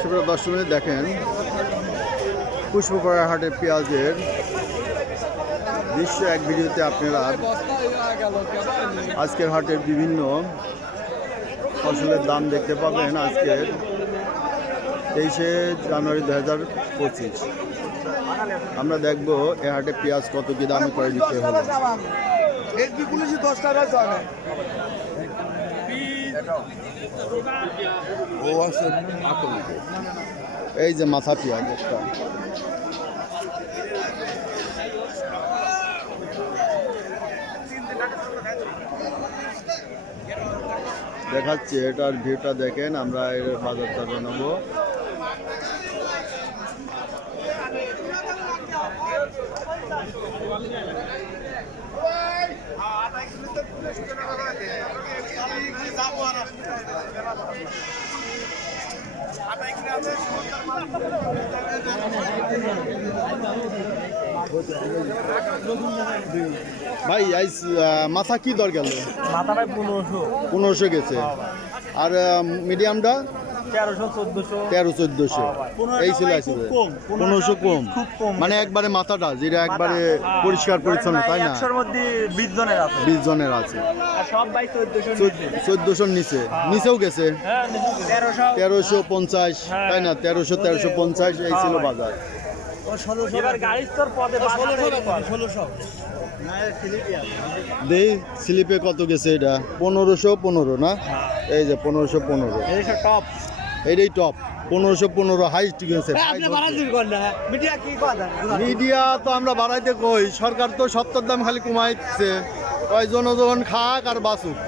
সুপ্রিয় দেখেন পুষ্পকরা হাটে পেঁয়াজের দৃশ্য এক ভিডিওতে আপনারা আজকের হাটের বিভিন্ন ফসলের দাম দেখতে পাবেন আজকের তেইশে জানুয়ারি দু হাজার পঁচিশ। আমরা দেখব এ হাটে পেঁয়াজ কত কি দামে করে দিতে হলো এই যে মাথা পেঁয়াজ একটা দেখাচ্ছি এটার ভিউটা দেখেন আমরা এর বাজারটা জানাব। ভাই আইস মাথা কি দরকার? গেল মাথা পনেরোশো। পনেরোশো গেছে। আর মিডিয়ামটা তেরো চোদ্দশো। এই ছিল পনেরোশো কম মানে একবারে মাথাটা যেটা একবারে পরিষ্কার পরিচ্ছন্ন তাই না? বিশ জনের আছে। বিশ জনের আছে। আর সব ভাই চোদ্দশো চোদ্দশোর নিচে। নিচেও গেছে। হ্যাঁ তেরোশো। পঞ্চাশ তাই না? তেরোশো তেরোশো পঞ্চাশ এই ছিল বাজার। দেই স্লিপে কত গেছে এটা? পনেরোশো পনেরো না? এই যে পনেরোশো পনেরো। টপ এইটাই টপ পনেরোশো পনেরো হাইস্ট গেছে কোন না মিডিয়া মিডিয়া তো আমরা বাড়াইতে কই সরকার তো সত্তর দাম খালি কমাইছে। কয় জনজন খাক আর বাঁচুক।